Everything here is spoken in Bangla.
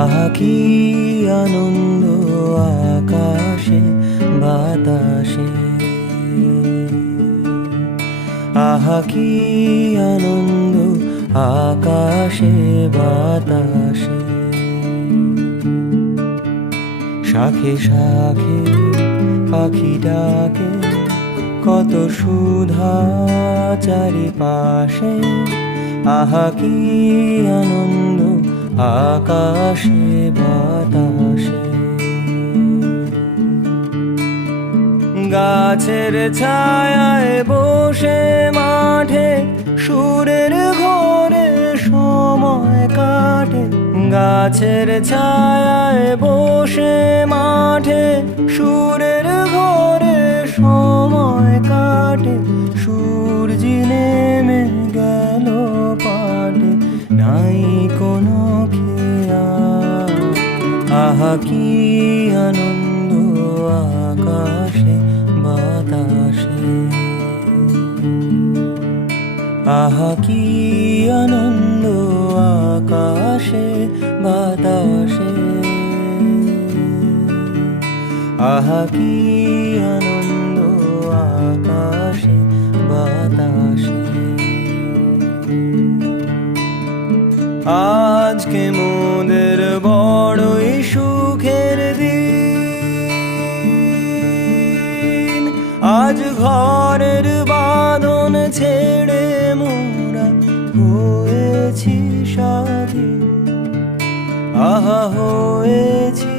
আহা কি আনন্দ আকাশে বাতাসে, আহা কি আনন্দ আকাশে বাতাসে। শাখে শাখে পাখি ডাকে, কত সুধা চারিপাশে, আহা কি আনন্দ আকাশে বাতাসে। গাছের ছায়ায় বসে মাঠে সুরের ঘোরে সময় কাটে, গাছের ছায়ায় বসে মাঠে সুরের ঘোরে সময় কাটে। সূর্য নেমে গেল পাটে, নাই কোনো খেয়াল, আহা কি আনন্দ আকাশে বাতাসে, আহা কি আনন্দ আকাশে বাতাসে, আহা কি আনন্দ আকাশে বাতাসে। আজকে মোদের বড়ই সুখের দিন, আজ ঘরের বাঁধন ছেড়ে মোরা হয়েছি স্বাধীন, আহা হয়েছি।